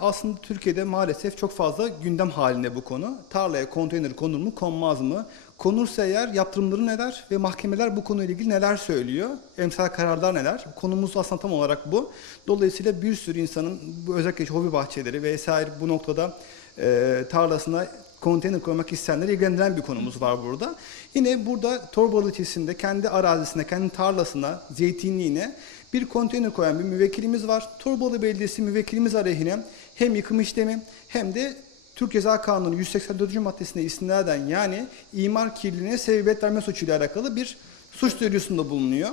Aslında Türkiye'de maalesef çok fazla gündem halinde bu konu. Tarlaya konteyner konur mu, konmaz mı? Konursa eğer yaptırımları neler ve mahkemeler bu konuyla ilgili neler söylüyor? Emsal kararlar neler? Konumuz aslında tam olarak bu. Dolayısıyla bir sürü insanın özellikle hobi bahçeleri vesaire bu noktada e, tarlasına konteyner koymak isteyenleri ilgilendiren bir konumuz var burada. Yine burada Torbalı ilçesinde kendi arazisine, kendi tarlasına, zeytinliğine bir konteyner koyan bir müvekkilimiz var. Torbalı Belediyesi müvekkilimiz aleyhine hem yıkım işlemi hem de Türk Ceza Kanunu 184. maddesine istinaden yani imar kirliliğine sebebiyet verme suçuyla alakalı bir suç duyurusunda bulunuyor.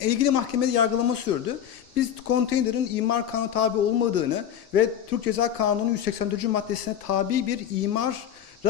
İlgili mahkemede yargılama sürdü. Biz konteynerin imar kanunu tabi olmadığını ve Türk Ceza Kanunu 184. maddesine tabi bir imara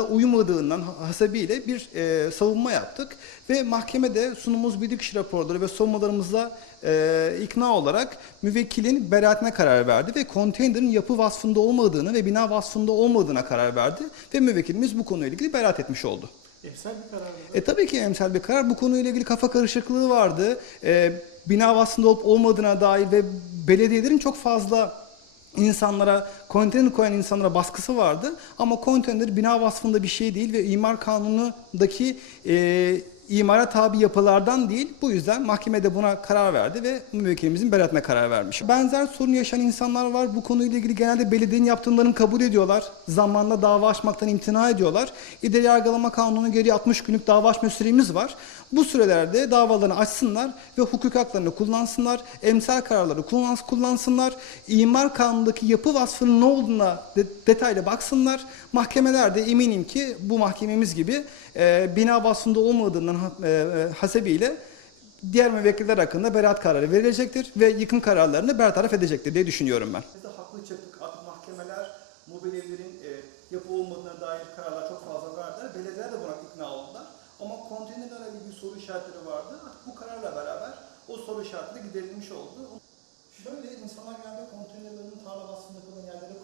uymadığından hasebiyle bir e, savunma yaptık. Ve mahkemede sunumumuz bilirkişi raporları ve savunmalarımızla e, ikna olarak müvekkilin beraatine karar verdi ve konteynerin yapı vasfında olmadığını ve bina vasfında olmadığına karar verdi ve müvekkilimiz bu konuyla ilgili beraat etmiş oldu. Emsal bir karar mı? E tabii ki emsal bir karar. Bu konuyla ilgili kafa karışıklığı vardı. E, bina vasfında olup olmadığına dair ve belediyelerin çok fazla insanlara, konteyner koyan insanlara baskısı vardı. Ama konteyner bina vasfında bir şey değil ve imar kanunundaki e, imara tabi yapılardan değil. Bu yüzden mahkemede buna karar verdi ve müvekkilimizin beraatine karar vermiş. Benzer sorun yaşayan insanlar var. Bu konuyla ilgili genelde belediyenin yaptırımlarını kabul ediyorlar. Zamanla dava açmaktan imtina ediyorlar. İdari yargılama kanunu gereği 60 günlük dava açma süremiz var. Bu sürelerde davalarını açsınlar ve hukuk haklarını kullansınlar. Emsal kararları kullans kullansınlar. İmar kanunundaki yapı vasfının ne olduğuna de- detaylı baksınlar. Mahkemeler de eminim ki bu mahkememiz gibi e, bina vasfında olmadığından ha- e, e, hasebiyle diğer müvekkiller hakkında beraat kararı verilecektir ve yıkım kararlarını bertaraf edecektir diye düşünüyorum ben. De haklı çıktık. Artık mahkemeler mobilyelerin e, yapı olmadığına dair kararlar çok fazla verdiler. Belediyeler de buna ikna oldular. Ama konteynerlerle ilgili soru işaretleri vardı. Bu kararla beraber o soru işaretleri giderilmiş oldu. Şöyle insanlar genelde konteynerlerini tarla kalan yerlere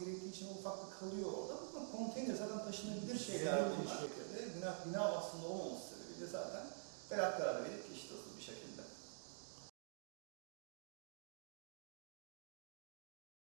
gerektiği için ufaklık kalıyor orada. Ama konteyner zaten taşınabilir şeyler bunlar. Bina, bina